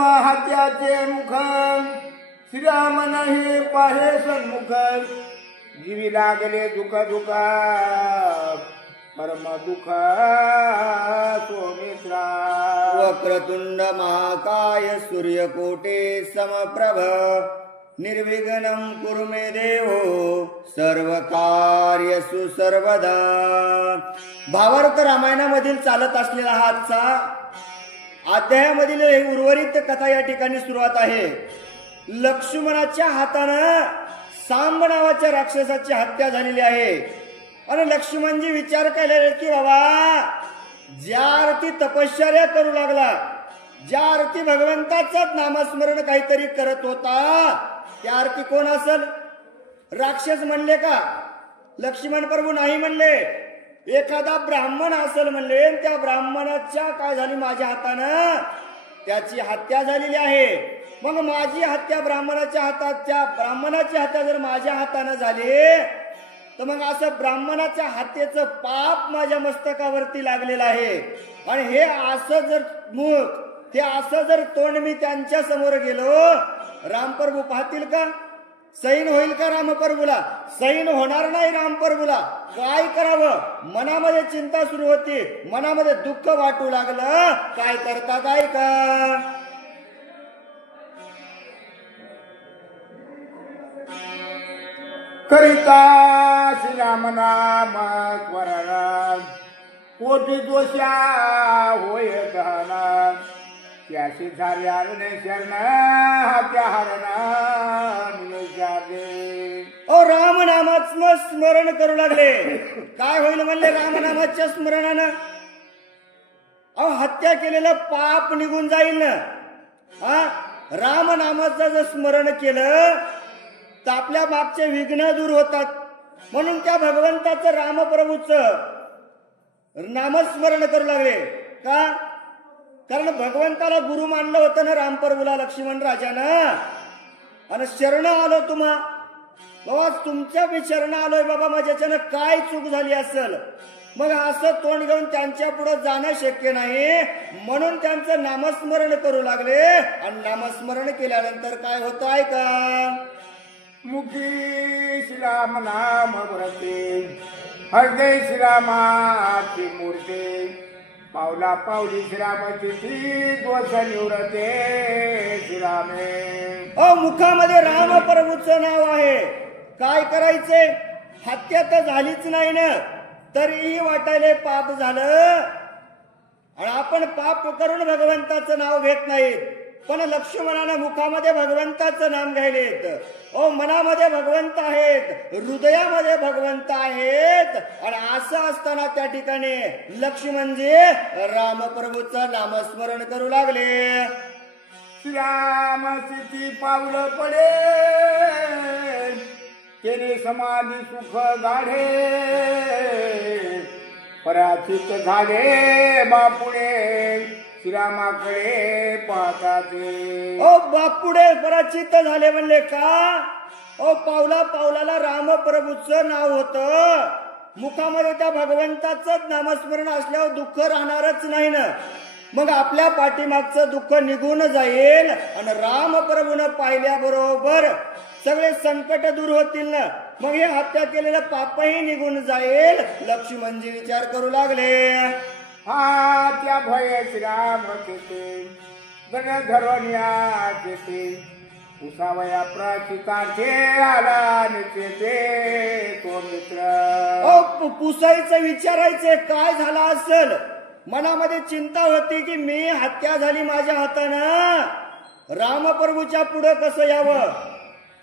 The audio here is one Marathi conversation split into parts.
हात्याचे मुख श्रीराम नाही पाहे सन्मुख जीवी लागले दुःख दुःखा परम दुःख सोमित्रा वक्रतुंड महाकाय सूर्यकोटे समप्रभ निर्विघ्नं कुरु मे देवो सर्व कार्यसु सर्वदा. भावार्थ रामायणामधील चालत असलेला हा आजचा अध्यायामधील उर्वरित कथा या ठिकाणी सुरुवात आहे. लक्ष्मणाच्या हातानं सांब नावाच्या राक्षसाची हत्या झालेली आहे आणि लक्ष्मणजी विचार केलेला की बाबा ज्या अर्थी तपश्चर्या करू लागला, ज्या अर्थी भगवंताचंच नामस्मरण काहीतरी करत होता, त्या अर्थी कोण असल? राक्षस म्हणले का? लक्ष्मण प्रभू नाही म्हणले. एखादा ब्राह्मण असल म्हणले. त्या ब्राह्मणाच्या काय झाली? माझ्या हातानं त्याची हत्या झालेली आहे. मग माझी हत्या ब्राह्मणाच्या हातात, त्या ब्राह्मणाची हत्या जर माझ्या हातानं झाली तर मग असं ब्राह्मणाच्या हत्येचं पाप माझ्या मस्तकावरती लागलेलं आहे. आणि हे असं जर मुख, हे असं जर तोंड मी त्यांच्या समोर गेलो, रामप्रभू पाहतील का? सैन होईल का रामप्रभूला? सैन होणार नाही रामप्रभूला. काय करावं? मनामध्ये चिंता सुरू होती, मनामध्ये दुःख वाटू लागलं. काय करतात ऐका. करिता श्रीराम नाम स्मरण कोटी दोषा होय गहना त्याशी झाल्या शरण त्या ओ राम नामाचं स्मरण करू लागले. काय होईल म्हणले रामनामाच्या स्मरणानं? अहो हत्या केलेलं पाप निघून जाईल ना. राम नामाचं जर स्मरण केलं तर आपल्या मागचे विघ्न दूर होतात. म्हणून त्या भगवंताचं रामप्रभूचं नामस्मरण करू लागले. का? कारण भगवंताला गुरु मानलं होतं ना रामप्रभूला लक्ष्मण राजानं. आणि शरण आलो तुम्हा बाबा, तुमच्या मी शरण आलोय बाबा, माझ्याच्यानं काय चूक झाली असेल. मग असं तोंड घेऊन त्यांच्या पुढे जाणं शक्य नाही. म्हणून त्यांचं नामस्मरण करू लागले. आणि नामस्मरण केल्यानंतर काय होतं ऐका. मुखी श्रीराम नाम व्रते हृदय श्रीरामाची मूर्ती पावला पावली श्रीरामाची दोष निवृत्ते श्रीरामे. मुखामध्ये रामप्रभूचं नाव आहे. काय करायचे? हत्या तर झालीच नाही ना, तरीही वाटायले पाप झालं. आणि आपण पाप करून भगवंताचं नाव घेत नाहीत. पण लक्ष्मणानं मुखामध्ये भगवंताचं नाम घ्यायलेत. मनामध्ये भगवंत आहेत, हृदयामध्ये भगवंत आहेत. आणि असं असताना त्या ठिकाणी लक्ष्मणजी रामप्रभूचं नामस्मरण करू लागले. श्रीराम सिती पावलं पडे केले समाधी सुख गाढे पराचित झाले बापुडे श्रीरामाकडे पाहताते. बापुडे पराचित झाले म्हणले का? पावला पावलाला रामप्रभूचं नाव होतं. मुखामध्ये त्या भगवंताचं नामस्मरण असल्यावर दुःख राहणारच नाही ना. मग आपल्या पाठीमागचं दुःख निघून जाईल आणि रामप्रभूनं पाहिल्याबरोबर सगळे संकट दूर होतील ना. मग हे हत्या केलेलं पापही निघून जाईल. लक्ष्मणजी विचार करू लागले. त्या भय श्रीराम केते गण धरवण्या केते उसावया प्राचिताचे आला निचेते तो मित्र. पुसायचं विचारायचे काय झालं असेल. मनामध्ये चिंता होती की मी हत्या झाली माझ्या हातानं, रामप्रभूच्या पुढे कसं यावं,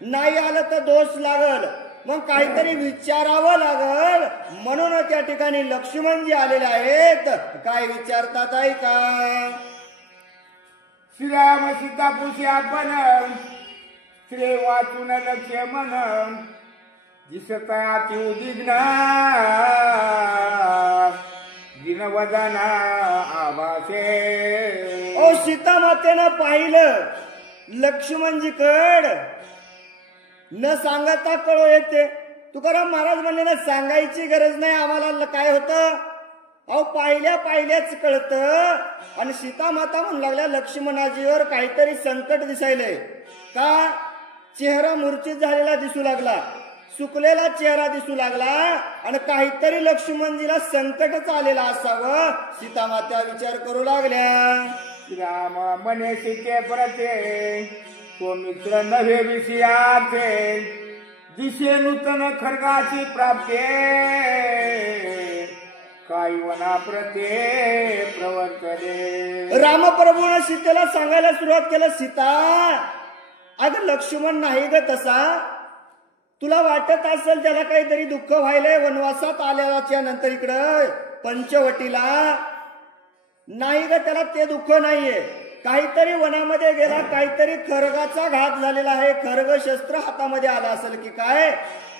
नाही आलं तर दोष लागल, मग काहीतरी विचारावं लागल. म्हणून त्या ठिकाणी लक्ष्मणजी आलेले आहेत. काय विचारतात ऐका. श्रीराम सीता पुषी आपण श्री वाचून लक्ष्मण दिसत अति उद्विग्न दिनवदन आभासे. सीता मातेनं पाहिलं लक्ष्मणजीकड, न सांगता कळो येते. तुकाराम महाराज म्हणले ना, सांगायची गरज नाही आम्हाला. काय होतं? अहो पाहिल्याच कळतं. आणि सीता माता म्हणू लागल्या लक्ष्मणाजीवर काहीतरी संकट दिसायलंय. का? चेहरा मूर्छित झालेला दिसू लागला, सुकलेला चेहरा दिसू लागला आणि काहीतरी लक्ष्मणजीला संकटच आलेला असावं. सीता माता विचार करू लागल्या. राम म्हणे सीते परते तो मित्र नव्हे विषयाचे दिशे नूतन खड्गाची प्राप्ते काही वना प्रते प्रवर्तले. रामप्रभूने सीतेला सांगायला सुरुवात केलं, सीता अगं लक्ष्मण नाही ग तसा. तुला वाटत असेल त्याला काहीतरी दुःख व्हायलंय वनवासात आल्याच्या नंतर इकडं पंचवटीला. नाही ग त्याला ते दुःख नाहीये. काहीतरी वनामध्ये गेला, काहीतरी खरगाचा घात झालेला आहे, खरग शस्त्र हातामध्ये आला असेल की काय.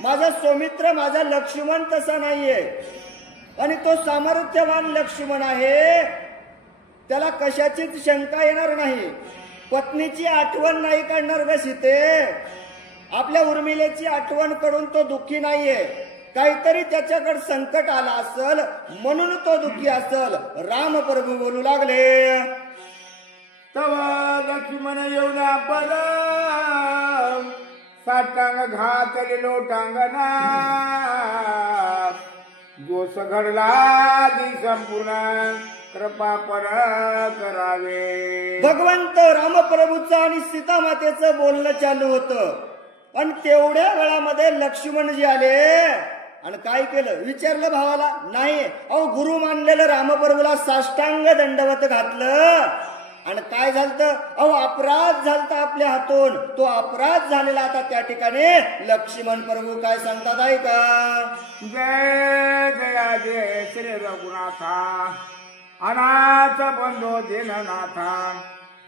माझा सौमित्र माझा लक्ष्मण तसा नाहीये आणि तो सामर्थ्यवान लक्ष्मण आहे. त्याला कशाचीच शंका येणार नाही. पत्नीची आठवण नाही काढणार ग सीते. आपल्या उर्मिलेची आठवण करून तो दुःखी नाहीये. काहीतरी त्याच्याकडे संकट आला असल म्हणून तो दुःखी असल. रामप्रभू बोलू लागले. तव लक्ष्मण येऊन पद साटांग घातले लोटांगणा दोष घडला ती संपूर्ण कृपा पर करावे. भगवंत रामप्रभूचं आणि सीता मातेचं बोलणं चालू होतं आणि तेवढ्या वेळामध्ये लक्ष्मणजी आले आणि काय केलं विचारलं भावाला. नाही अहो गुरु मानलेलं रामप्रभूला साष्टांग दंडवत घातलं आणि काय झालं. अहो अपराध झालता आपल्या हातून. तो अपराध झालेला आता त्या ठिकाणी लक्ष्मण प्रभू काय सांगतात ऐका. जय जया जय श्री रघुनाथा अनाथ बंधो दीननाथा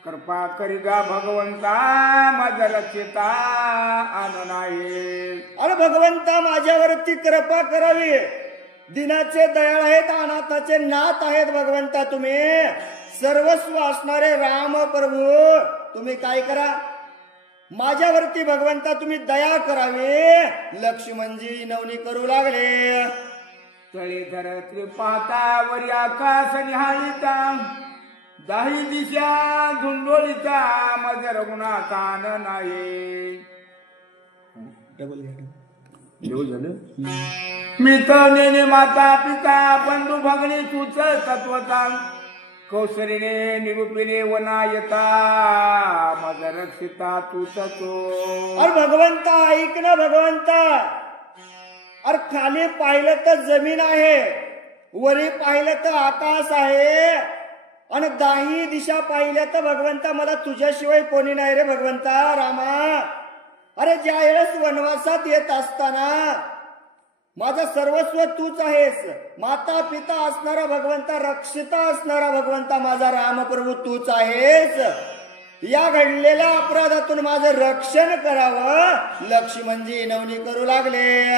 कृपा करिगा भगवंता माझ्या रक्षिता आन नाही. अरे भगवंता माझ्यावरती कृपा करावी. दिनाचे दयाळ आहेत, अनाथाचे नाथ आहेत. भगवंता तुम्ही सर्वस्व असणारे राम प्रभू तुम्ही काय करा माझ्यावरती. भगवंता तुम्ही दया करावी. लक्ष्मणजी नवनी करू लागले. तळी धरत्री पाता वरी आकाश निहाळीता दाही दिशा धुंडोळीता माझ्या रघुनाथान नाही. मी तर नेने माता पिता बंधू भगणी तुच तत्वता कौशरीने निरूपिणे वना येता माझा रक्षिता तूच तो. अरे भगवंता ऐक ना भगवंता. अरे खाली पाहिलं तर जमीन आहे, वरी पाहिलं तर आकाश आहे आणि दाही दिशा पाहिल्या तर भगवंता मला तुझ्याशिवाय कोणी नाही रे भगवंता रामा. अरे ज्या वेळेस वनवासात येत असताना माझं सर्वस्व तूच आहेस. माता पिता असणारा भगवंता, रक्षिता असणारा भगवंता माझा रामप्रभू तूच आहेस. या घडलेल्या अपराधातून माझं रक्षण करावं. लक्ष्मणजी नवनी करू लागले.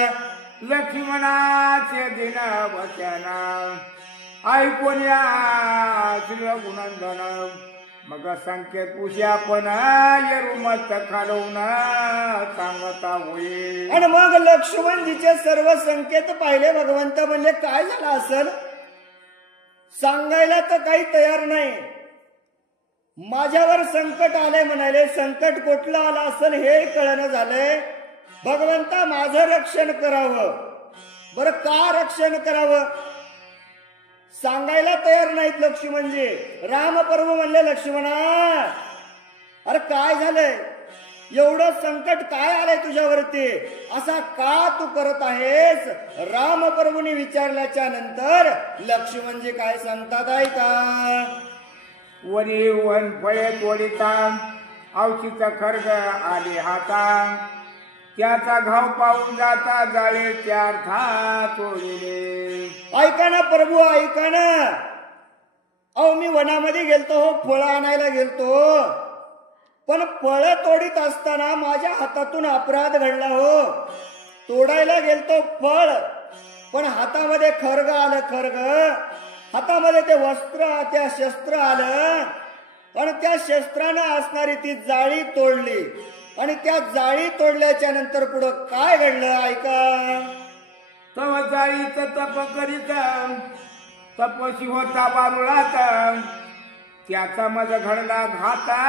लक्ष्मणाचे दिन वचन ऐकून या श्री रघुनंदन मग संकेत पुष्या पण येरुमत खालवून सांगता होईल. आणि मग लक्ष्मणजीचे सर्व संकेत पाहिले. भगवंत म्हणले काय झालं असेल सांगायला तर काही तयार नाही. माझ्यावर संकट आलंय म्हणाले. संकट कुठलं आलं असेल हे कळणं झालंय. भगवंता माझं रक्षण करावं. बरं का रक्षण करावं सांगायला तयार नाहीत लक्ष्मणजी. रामप्रभू म्हणले लक्ष्मणा अरे काय झालंय, एवढं संकट काय आलंय तुझ्यावरती, असा का तू करत आहेस. रामप्रभूने विचारल्याच्या नंतर लक्ष्मणजी काय सांगतात ऐका. वरी वन फळे तोडिता औषीचा खर्ग आले हाता त्याचा घाव पाहून जाता जाळे चार था तोडिले. ऐका ना प्रभू ऐका ना. अहो मी वनामध्ये गेलतो हो, फळं आणायला गेलतो, पण फळं तोडीत असताना माझ्या हातातून अपराध घडला हो. तोडायला गेलतो फळ पण हातामध्ये खर्ग आलं. खर्ग हातामध्ये ते वस्त्र त्या शस्त्र आलं आणि त्या शस्त्रानं असणारी ती जाळी तोडली आणि त्या जाळी तोडल्याच्या नंतर पुढं काय घडलं ऐका. तव जाळीच तप करीत तपशी होता बारुळात त्याचा मज घडला घाता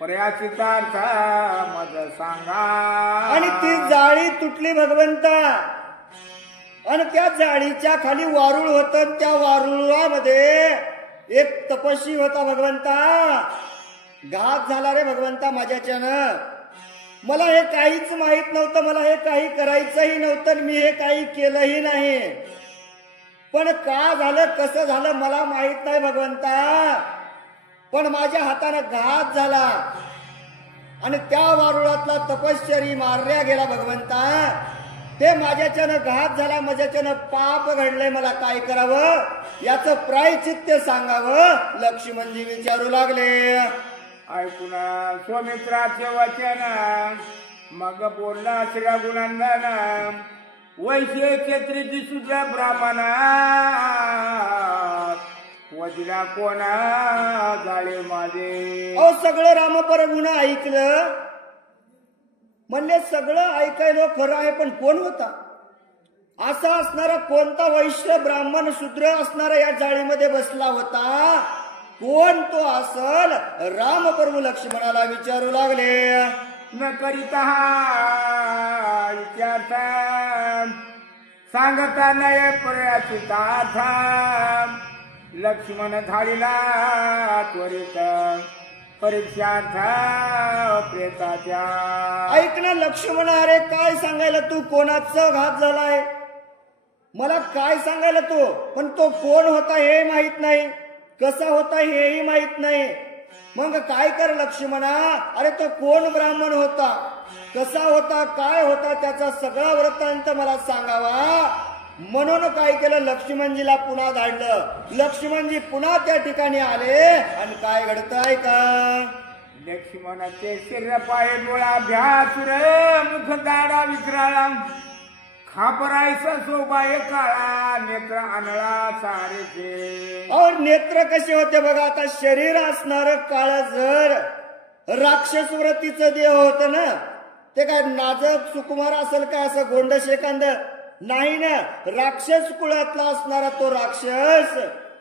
पर्याचितार्थ मज सांगा. आणि ती जाळी तुटली भगवंता आणि त्या जाळीच्या खाली वारुळ होत. त्या वारुळामध्ये एक तपस्वी होता भगवंता. घात झाला रे भगवंता माझ्याच्यानं. मला हे काहीच माहित नव्हतं, मला हे काही करायचंही नव्हतं, मी हे काही केलंही नाही. पण का झालं कसं झालं मला माहित नाही भगवंता. पण माझ्या हातानं घात झाला आणि त्या वारुळातला तपश्चरी मारल्या गेला भगवंता. ते माझ्याच्यानं घात झाला, माझ्याच्यानं पाप घडले, मला काय करावं याचं प्रायचित्य सांगावं. लक्ष्मणजी विचारू लागले. ऐकून स्वमित्राचे वचन मग बोलला श्री रघुनंदन. वैश्य क्षेत्रीची सुद्धा ब्राह्मणा वजिला कोणा झाले माझे. अहो सगळं रामप्रभून ऐकलं म्हणले सगळं ऐकायला खरं आहे, पण कोण होता असा असणारा कोणता वैश्य ब्राह्मण शूद्र असणारा या जाळीमध्ये बसला होता. कोण तो असल. रामप्रभू लक्ष्मणाला विचारू लागले. न करिता विचारता सांगता नये प्रयाचितार्थ लक्ष्मण धाडीला त्वरित परीक्षार्थ प्रेताच्या. ऐक ना लक्ष्मण, अरे काय सांगायला तू, कोणाचा घात झालाय मला काय सांगायला तू. पण तो कोण होता हे माहित नाही, कसा होता हेही माहित नाही. मग काय कर लक्ष्मणा, अरे तो कोण ब्राह्मण होता, कसा होता, काय होता, त्याचा सगळा वृत्तांत मला सांगावा. म्हणून काय केलं लक्ष्मणजीला पुन्हा धाडलं. लक्ष्मणजी पुन्हा त्या ठिकाणी आले आणि काय घडतंय का. लक्ष्मणाचे शरीर पाय डोळा भ्यासुर मुख दाडा विक्राळा खापरायचा सोबाय काळा नेत्र आणळा सारेचे. और नेत्र कसे होते बघा. आता शरीर असणार काळ जर राक्षस वृत्तीचं देह होत ना, ते काय नाजक सुकुमार असेल का असं गोंड शेकांद नाही ना. राक्षस कुळातला असणारा तो राक्षस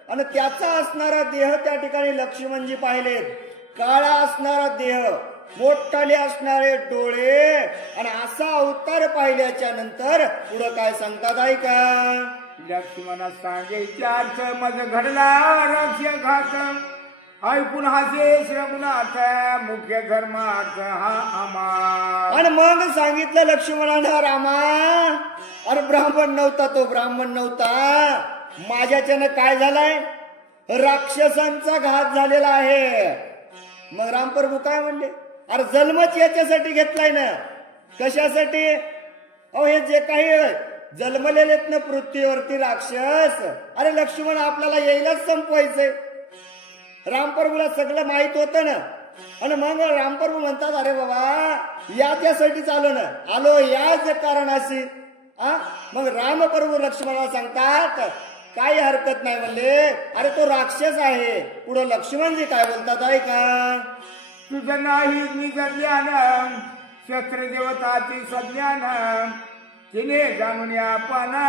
आणि त्याचा असणारा देह त्या ठिकाणी लक्ष्मणजी पाहिले. काळा असणारा देह, मोठाले असणारे डोळे आणि असा अवतार पाहिल्याच्या नंतर पुढं काय सांगतात ऐका. लक्ष्मणा सांगायच्या अर्थ मज घडला राक्ष घात ऐकून हासे रघुनाथ मुख्य धर्मार्थ हा आमा. आणि मग सांगितलं लक्ष्मणानं रामा, अरे ब्राह्मण नव्हता तो, ब्राह्मण नव्हता. माझ्याच्यानं काय झालंय, राक्षसांचा घात झालेला आहे. मग रामप्रभू काय म्हणले, अरे जन्मच याच्यासाठी घेतलाय ना. कशासाठी. अहो हे जे काही जन्मलेलेत ना पृथ्वीवरती राक्षस, अरे लक्ष्मण आपल्याला यायलाच संपवायचंय. रामप्रभूला सगळं माहित होतं ना. आणि मग रामप्रभू म्हणतात अरे बाबा याच्यासाठीच आलो ना, आलो याच कारणाशी. मग रामप्रभू लक्ष्मणाला सांगतात काही हरकत नाही म्हणले, अरे तो राक्षस आहे. पुढं लक्ष्मणजी काय बोलतात ऐका. तुझं नाही निज ज्ञान शस्त्र देवताची सज्ञान तिने जाणून या पाना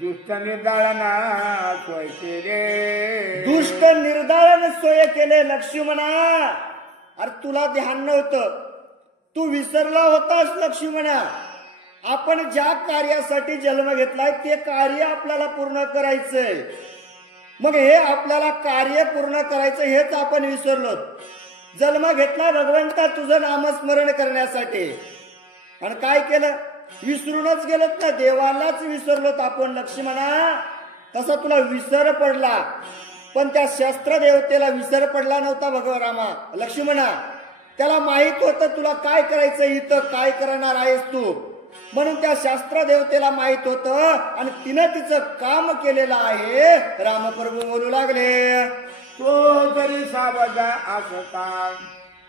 दुष्ट निर्दाळना सोय केले. दुष्ट निर्दाळन सोय केले लक्ष्मणा. अरे तुला ध्यान नव्हतं, तू विसरला होतास लक्ष्मणा. आपण ज्या कार्यासाठी जन्म घेतलाय ते कार्य आपल्याला पूर्ण करायचंय. मग हे आपल्याला कार्य पूर्ण करायचं हेच आपण विसरलो. जन्म घेतला भगवंता तुझं नामस्मरण करण्यासाठी आणि काय केलं, विसरूनच गेलोत ना, देवालाच विसरलोत आपण लक्ष्मणा. तसा तुला विसर पडला, पण त्या शस्त्र देवतेला विसर पडला नव्हता भगवान रामा लक्ष्मणा. त्याला माहित होतं तुला काय करायचं, इथं काय करणार आहेस तू. म्हणून त्या शास्त्र देवतेला माहित होतं आणि तिनं तिचं काम केलेलं आहे. रामप्रभू बोलू लागले. तो जरी सावध असता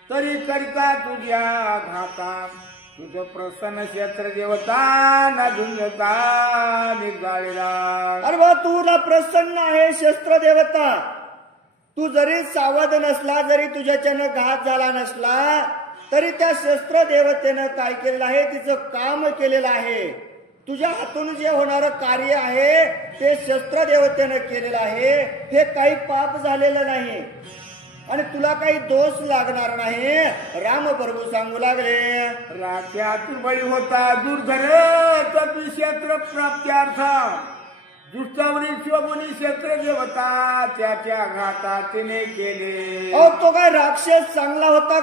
तरी करिता तुझ्या घाता तुझं प्रसन्न क्षेत्र देवता ना झुंजता निर्जाळीला. अरे बा तुला प्रसन्न आहे शस्त्र देवता. तू जरी सावध नसला, जरी तुझ्याच्यानं घात झाला नसला, तरी त्या शस्त्र देवतेनं काय केलेलं आहे, तिचं काम केलेलं आहे. तुझ्या हातून जे होणारं कार्य आहे ते शस्त्र देवतेनं केलेलं आहे, हे काही पाप झालेलं नाही आणि तुला काही दोष लागणार नाही. रामप्रभू सांगू लागले, राख्यात बळी होता दुर्धर तपी क्षेत्र प्राप्त्यार्थ दुष्टावरी शिवमुनी क्षेत्र देवता त्याच्या घाता तिने केले. अहो तो काय राक्षस चांगला होता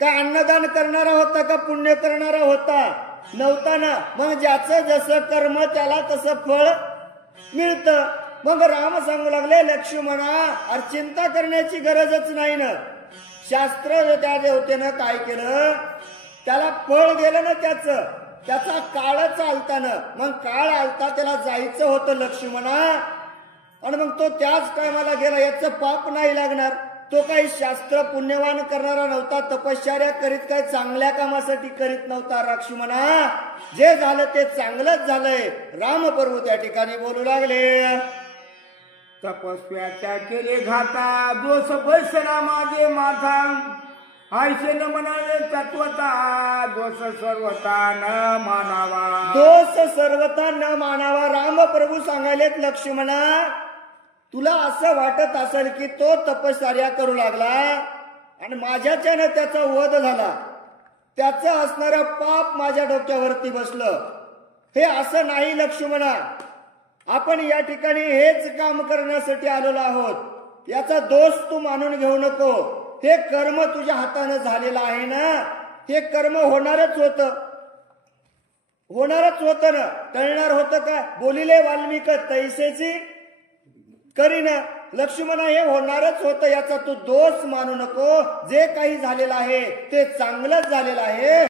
का अन्नदान करणारा होता का पुण्य करणारा होता? नव्हता ना. मग ज्याचं जसं कर्म त्याला तसं फळ मिळतं. मग राम सांगू लागले, लक्ष्मणा अरे चिंता करण्याची गरजच नाही ना. शास्त्र त्या देवतेनं काय केलं, त्याला फळ दिलं ना, त्याचा काळ चालता ना. मग काळ आलता, त्याला जायचं होतं लक्ष्मणा आणि मग तो त्याच टायमाला गेला. याचं पाप नाही लागणार. तो काही शास्त्र पुण्यवान करणारा नव्हता, तपश्चर्या करीत काय चांगल्या कामासाठी करीत नव्हता. लक्ष्मणा जे झालं ते चांगलंच झालंय. रामप्रभू त्या ठिकाणी बोलू लागले, तपस्व्याच्या केले घाता दोष बैसना माझे माथा आयसे न म्हणावे तत्वता दोष सर्वता न मानावा. दोष सर्वता न मानावा. रामप्रभू सांगायलेत, लक्ष्मणा तुला असं वाटत असेल की तो तपश्चर्या करू लागला आणि माझ्याच्यानं त्याचा वध झाला, त्याचं असणारं पाप माझ्या डोक्यावरती बसलं. हे असं नाही लक्ष्मणा. आपण या ठिकाणी हेच काम करण्यासाठी आलेलो आहोत. याचा दोष तू मानून घेऊ नको. हे कर्म तुझ्या हातानं झालेलं आहे ना, हे कर्म होणारच होतं ना. टळणार होतं का? बोलिले वाल्मिक तैसेची करीन. लक्ष्मणा हे होणारच होतं, याचा तू दोष मानू नको. जे काही झालेलं आहे ते चांगलंच झालेलं आहे.